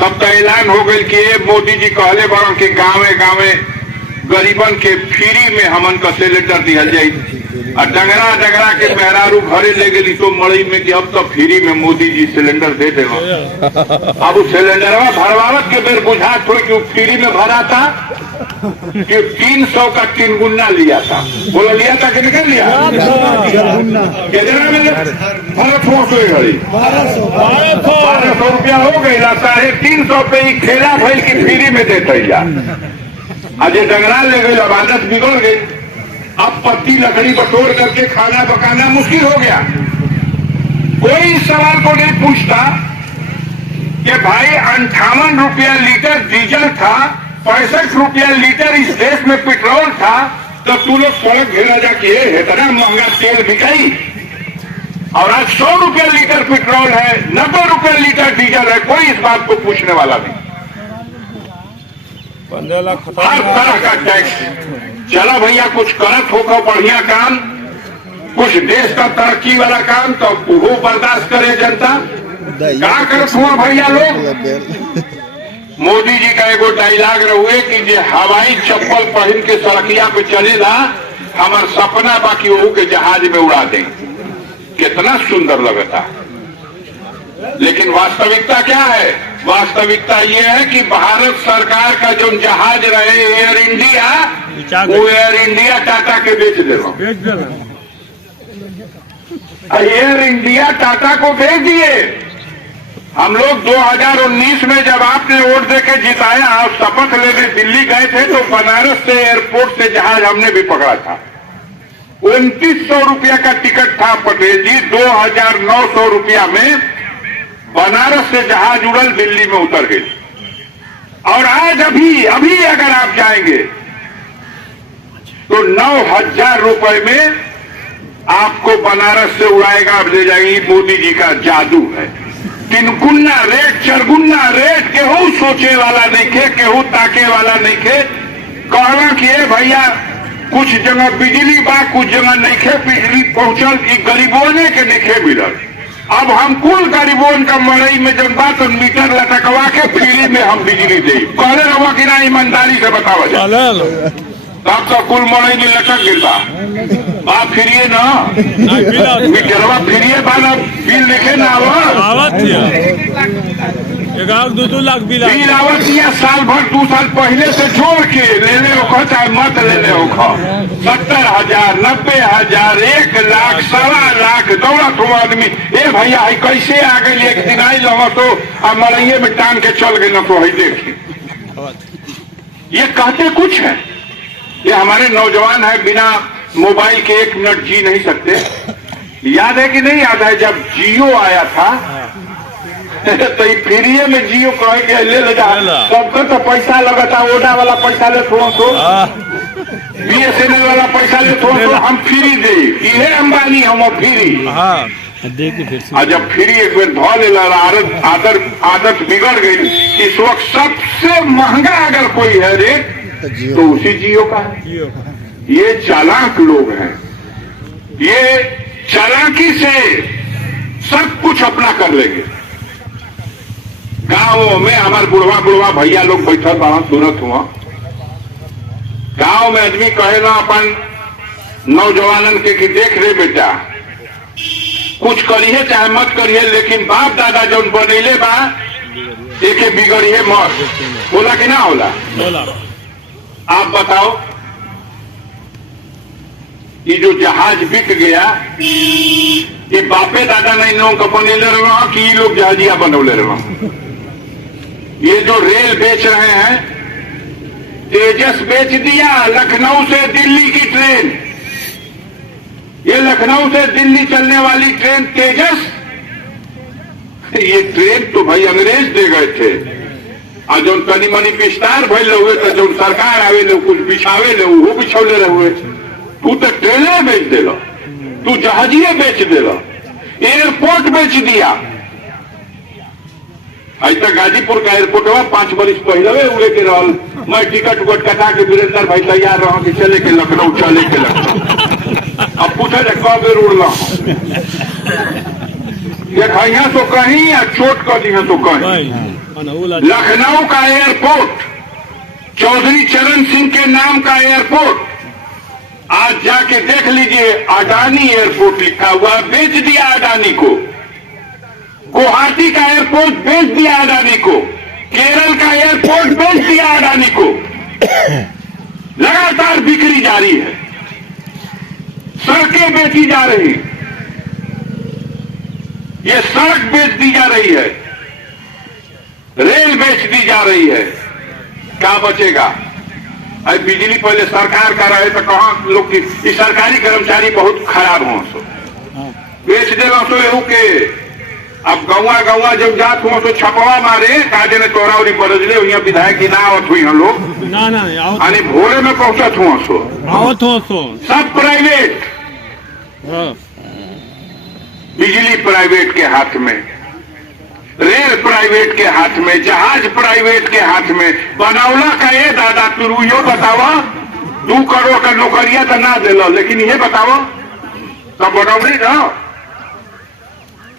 तब तो ऐलान हो गई कि मोदी जी कहले बड़न के गाँवे गाँवे गरीबन के फ्री में हमन का सिलेंडर दिया जाये और डगरा डगरा के मेहरारू घरे ले गई तो मड़ई में कि अब तो फ्री में मोदी जी सिलेंडर दे देगा। अब उस सिलेंडर भरवावत के बेर बुझा थोड़ी कि फ्री में भरा था कि 300 का 3 गुना लिया था। बोला लिया था कि निकल लिया कितना में 1200 रुपया हो गई। 350 पे ही खेला भाई की फ्री में देते अजय डंगरा ले गई। अब आदत बिगड़ गई। अब पत्ती लकड़ी बटोर करके खाना पकाना मुश्किल हो गया। कोई इस सवाल को नहीं पूछता कि भाई 58 रुपया लीटर डीजल था, 65 रुपया लीटर इस देश में पेट्रोल था, तो तू लोग सड़क घेरा जाके इतना महंगा तेल बिकाई और आज 100 रुपया लीटर पेट्रोल है, 90 रुपया लीटर डीजल है। कोई इस बात को पूछने वाला नहीं। 15 लाख हर तरह का टैक्स। चलो भैया कुछ करत होगा बढ़िया काम, कुछ देश का तरक्की वाला काम तो वो बर्दाश्त करे जनता। क्या करत हुआ भैया लोग। मोदी जी का एगो डायलॉग रहुए कि जे हवाई चप्पल पहन के सड़किया पे चलेला हमार सपना बाकी वहू के जहाज में उड़ा दें। कितना सुंदर लगता। लेकिन वास्तविकता क्या है। वास्तविकता ये है कि भारत सरकार का जो जहाज रहे एयर इंडिया, वो एयर इंडिया टाटा के बेच दे रहा। एयर इंडिया टाटा को बेच दिए। हम लोग 2019 में जब आपने वोट देके जिताया और शपथ लेने दिल्ली गए थे तो बनारस से एयरपोर्ट से जहाज हमने भी पकड़ा था। 2900 रुपया का टिकट था पटेल जी। 2900 रुपया में बनारस से जहाज उड़ल दिल्ली में उतर गई। और आज अभी अगर आप जाएंगे तो 9000 रुपए में आपको बनारस से उड़ाएगा। अब ले जाएगी। मोदी जी का जादू है। 3 गुना रेट 4 गुना रेट केहू सोचे वाला नहीं खे, केहू ताके वाला नहीं खे। कहना कि भैया कुछ जगह बिजली बा, कुछ जगह नहीं खे बिजली पहुंचल, गरीबों ने के नहीं खे मिलल। अब हम कुल गरीबों का मड़ई में जब बात मीटर लटकवा के फ्री में हम बिजली दे कहले रहो कि ना ईमानदारी से बतावा जाए। तब तो कुल मड़ई में लटक गिरता बात फिरिए ना मीटरवा फिरिए बाना बिल लिखे ना आवत 2 लाख बिल आवत दिया। साल भर 2 साल पहले से जोड़ के ले ले हो चाहे मत ले ले हो 70,000 90,000 1 लाख 1.25 लाख दौड़त हो आदमी। ए भैया कैसे आ गई। एक दिन आई लगा तो मड़इये में टांग के चल गए ना तो है। देखिए ये कहते कुछ है। ये हमारे नौजवान है बिना मोबाइल के 1 मिनट जी नहीं सकते। याद है कि नहीं याद है जब जियो आया था तो फ्रीए में जियो कहे के ले लगा। सबको तो पैसा लगा था। ओडा वाला पैसा ले थोड़ा सो, BSNL वाला पैसा ले थोड़ा सो, हम फ्री दे। ये अंबानी हम फ्री। और जब फ्री एक बार धो ले आदत बिगड़ गई। इस वक्त सबसे महंगा अगर कोई है रेट तो उसी जियो का है। ये चालाक लोग हैं। ये चालाकी से सब कुछ अपना कर लेंगे। गांवों में हमारे बुढ़वा भैया लोग बैठल बड़ा सूरत हुआ। गांव में आदमी कहेगा अपन नौजवानन के कि देख रे बेटा कुछ करिए चाहे मत करिए, लेकिन बाप दादा जो बनैले बा एके बिगड़िए मत। बोला कि ना होला। आप बताओ ये जो जहाज बिक गया ये बापे दादा नहीं लोग का बनैले रहा कि ये लोग जहाजिया बनौले रहा। ये जो रेल बेच रहे हैं, तेजस बेच दिया। लखनऊ से दिल्ली की ट्रेन, ये लखनऊ से दिल्ली चलने वाली ट्रेन तेजस, ये ट्रेन तो भाई अंग्रेज दे गए थे। और जो तनी मनी विस्तार भैल हुए तो जो सरकार आवे ले कुछ बिछावे ले वो बिछौले रहे। तू तो ट्रेने बेच देला, तू जहाजिए बेच देला, एयरपोर्ट बेच दिया। ऐसा गाजीपुर का एयरपोर्ट हुआ 5 बरिस पहले उड़े के रहल। मैं टिकट उकट कटा के वीरेंद्र भाई तैयार रहा कि चले के लखनऊ चले के लखनऊ। अब पूछा जाए कब बेर उड़ला देखिए तो कहीं या चोट कर दिया तो कहीं। लखनऊ का एयरपोर्ट, चौधरी चरण सिंह के नाम का एयरपोर्ट, आज जाके देख लीजिए, अडानी एयरपोर्ट लिखा हुआ, बेच दिया अडानी को। गुवाहाटी का एयरपोर्ट बेच दिया अडानी को। केरल का एयरपोर्ट बेच दिया अडानी को। लगातार बिक्री जारी है। सड़कें बेची जा रही, ये सड़क बेच दी जा रही है, रेल बेच दी जा रही है। क्या बचेगा? अरे बिजली पहले सरकार का रहे तो कहां लोग की, सरकारी कर्मचारी बहुत खराब हो सो बेच देगा तो एहू के। अब गौवा गौवा जब जात हुआ तो छपवा मारे काजे ने चौरा उरी बरजले हुई विधायक की ना आवत हुई हम लोग ना भोरे में पहुंचत हुआ सो आवत हो सो सब प्राइवेट, बिजली प्राइवेट के हाथ में, रेल प्राइवेट के हाथ में, जहाज प्राइवेट के हाथ में। बनौला का ये दादा तुरु यो बतावा 2 करोड़ का नौकरिया तो ना दिलो, लेकिन ये बताओ तब बनौली ना।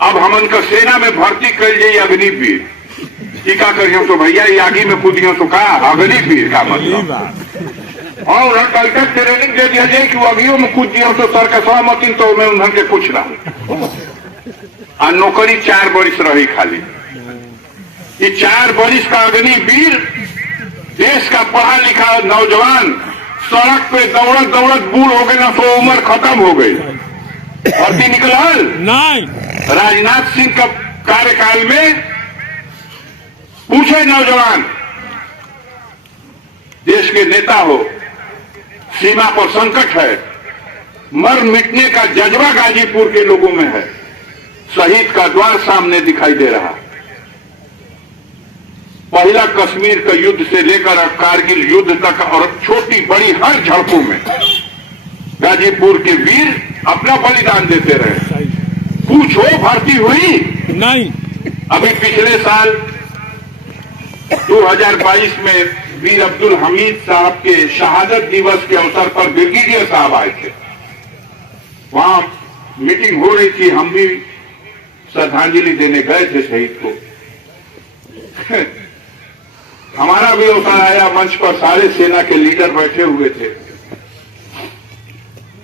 अब हमन का सेना में भर्ती कर जाइए अग्निवीर, टीका करियो तो भैया ये आगे में कूदियों तो का अग्निवीर का मतलब। और कल तक ट्रेनिंग दे दिया जाए कि वो अगियों में कूद दिया तो सर का 100 मतीन तो मैं उन्होंने कुछ ना। और नौकरी 4 बरिस रही खाली। ये 4 बरिस का अग्निवीर, देश का पढ़ा लिखा नौजवान सड़क पे दौड़त दौड़त बूढ़ हो गए ना तो उम्र खत्म हो गई, भर्ती निकलल नहीं। राजनाथ सिंह का कार्यकाल में पूछे नौजवान, देश के नेता हो, सीमा पर संकट है, मर मिटने का जज्बा गाजीपुर के लोगों में है, शहीद का द्वार सामने दिखाई दे रहा। पहला कश्मीर का युद्ध से लेकर कारगिल युद्ध तक और छोटी बड़ी हर झड़पों में गाजीपुर के वीर अपना बलिदान देते रहे। पूछो भर्ती हुई नहीं। अभी पिछले साल 2022 में वीर अब्दुल हमीद साहब के शहादत दिवस के अवसर पर ब्रिगेडियर साहब आए थे, वहां मीटिंग हो रही थी, हम भी श्रद्धांजलि देने गए थे शहीद को। हमारा भी अवसर आया, मंच पर सारे सेना के लीडर बैठे हुए थे,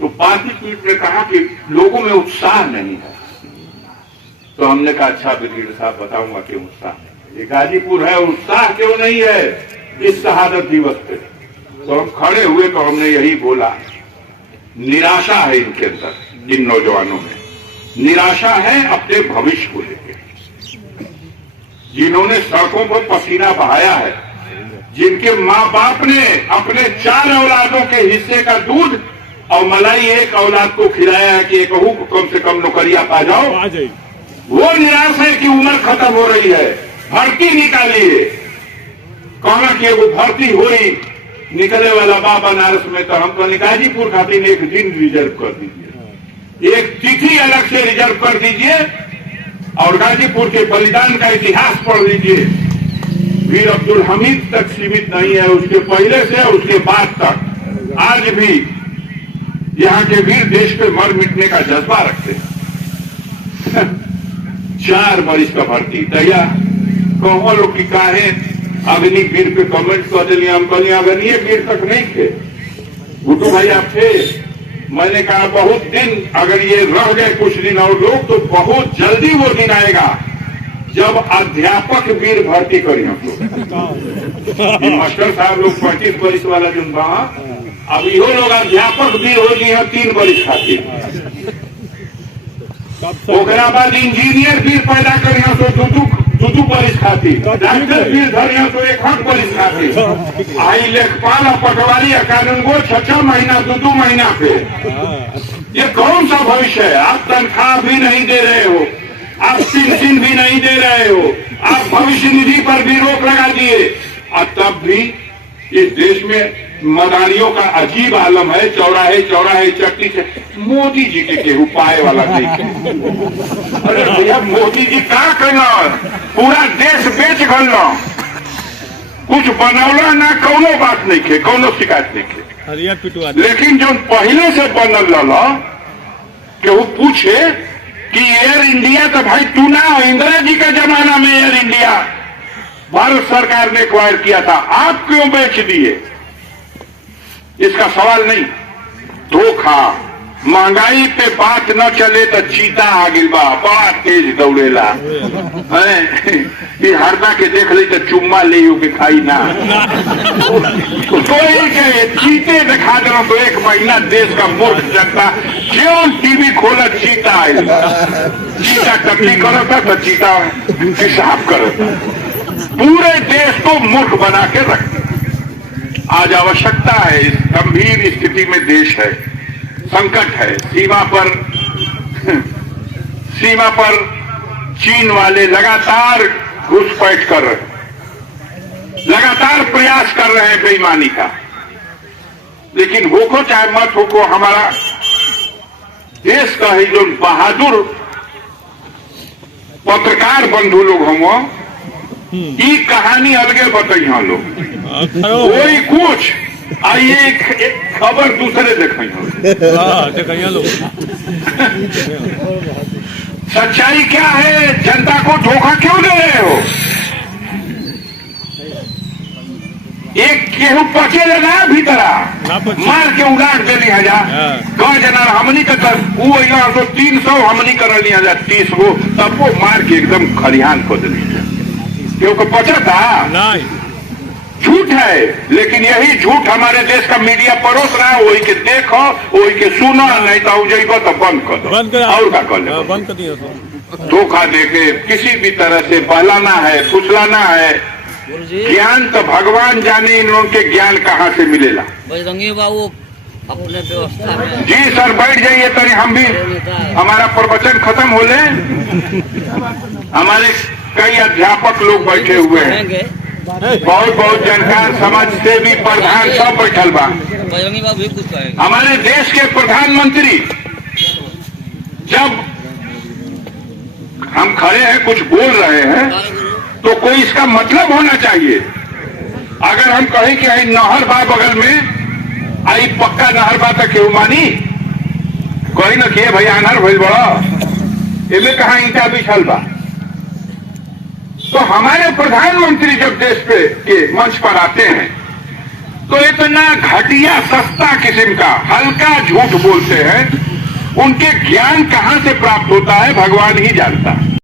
तो पार्टी पीठ ने कहा कि लोगों में उत्साह नहीं है। तो हमने कहा अच्छा ब्रिगेडियर साहब बताऊंगा क्यों उत्साह नहीं। ये गाजीपुर है, उत्साह क्यों नहीं है इस शहादत दिवस पे? तो हम खड़े हुए तो हमने यही बोला, निराशा है इनके अंदर, इन नौजवानों में निराशा है अपने भविष्य को लेकर। जिन्होंने सड़कों पर पसीना बहाया है, जिनके माँ बाप ने अपने 4 औलादों के हिस्से का दूध और मलाई एक औलाद को खिलाया है कि एक कम से कम नौकरियां पा जाओ, वो निराश है कि उम्र खत्म हो रही है, भर्ती निकालिए। कहना कि वो भर्ती हुई, निकले वाला बा बनारस में, तो हम कहने गाजीपुर खातिर एक दिन रिजर्व कर दीजिए, एक तिथि अलग से रिजर्व कर दीजिए और गाजीपुर के बलिदान का इतिहास पढ़ लीजिए। वीर अब्दुल हमीद तक सीमित नहीं है, उसके पहले से उसके बाद तक आज भी यहाँ के वीर देश पे मर मिटने का जज्बा रखते हैं। 4 बरिस का भर्ती तैया कहो लोग की काहे अग्निवीर पे कमेंट कर दिलिए। हम कहलिए अग्निवीर तक नहीं थे, गुड्डू भाई आप थे। मैंने कहा बहुत दिन अगर ये रह गए कुछ दिन और लोग, तो बहुत जल्दी वो दिन आएगा जब अध्यापक वीर भर्ती करिए। तो मास्टर साहब लोग 35 बरिस वाला जो बा, अब यो लोग अध्यापक वीर हो गए 3 बरिस खातिर। ओकरा बाद इंजीनियर वीर पैदा करिए तो 2 बरिस खातिर, डॉक्टर वीर धरिए तो 1 बरिस खातिर, आई लेखपाल और पटवारी कानून को 6 महीना 2 महीना पे। ये कौन सा भविष्य है? आप तनख्वाह भी नहीं दे रहे हो, आप पेंशन भी नहीं दे रहे हो, आप भविष्य निधि पर भी रोक लगा दिए, और तब भी इस देश में मदारियों का अजीब आलम है। चौराहे चौराहे चट्टी से मोदी जी के केहू पाए वाला नहीं। अरे भैया मोदी जी क्या करना, पूरा देश बेच गलना, कुछ बनौला ना, कौनो बात नहीं खे, कौनो शिकायत नहीं खे। लेकिन जो पहले से बनल रहा केहू पूछे कि एयर इंडिया तो भाई तू ना हो, इंदिरा जी के जमाना में एयर इंडिया भारत सरकार ने एक्वायर किया था, आप क्यों बेच दिए? इसका सवाल नहीं। धोखा, महंगाई पे बात न चले तो चीता आगिल बा, बड़ा तेज दौड़ेला ये हरदा के देख ली तो चुम्मा ले के खाई ना कोई के चीते दिखा दे तो एक महीना देश का मूर्ख जनता क्यों टीवी खोला चीता आए, चीता टकली करो था तो चीता हिसाब करो था, पूरे देश को मूर्ख बना के रखते। आज आवश्यकता है, इस गंभीर स्थिति में देश है, संकट है, सीमा पर चीन वाले लगातार घुसपैठ कर रहे हैं, लगातार प्रयास कर रहे हैं बेईमानी का। लेकिन होको चाहे मत होको, हमारा देश का ही जो बहादुर पत्रकार बंधु लोग होंगे, ये कहानी अलगे बताइए लोग, कोई कुछ आइए एक खबर दूसरे देखें लोग। सच्चाई क्या है? जनता को धोखा क्यों दे रहे हो? एक केहू पचे लगा भीतरा मार के उड़ाट दे लिया जा, कह जना हमनी का तो 300 हमनी कर लिया जा 30 गो, तब वो मार के एकदम खरिहान खोद लिया, क्योंकि पचा था झूठ है। लेकिन यही झूठ हमारे देश का मीडिया परोस रहा है, वही के देखो, वही के सुनो, नहीं तो जाइबो तो बंद कर दो, और क्या कर ले, बंद कर दिया। धोखा देके किसी भी तरह से बहलाना है, फुसलाना है। ज्ञान तो भगवान जाने, इन लोगों के ज्ञान कहाँ से मिलेला। बजरंगी बाबू अपने व्यवस्था में। जी सर, बैठ जाइए तरी, हम भी हमारा प्रवचन खत्म हो ले। हमारे कई अध्यापक लोग बैठे हुए हैं, बहुत बहुत जानकार, समाज सेवी, प्रधान सब बैठल बा। बजरंगी बाबू भी कुछ कहेंगे। हमारे देश के प्रधानमंत्री जब हम खड़े हैं कुछ बोल रहे हैं तो कोई इसका मतलब होना चाहिए। अगर हम कहें कि आई नहर बा बगल में, आई पक्का नहर बा तक केहू मानी, कही न किए भाई अनहर भइल बड़ा, इनमें कहा ईटा बिछल बा। तो हमारे प्रधानमंत्री जब देश पे के मंच पर आते हैं तो इतना घटिया सस्ता किस्म का हल्का झूठ बोलते हैं, उनके ज्ञान कहां से प्राप्त होता है भगवान ही जानता है।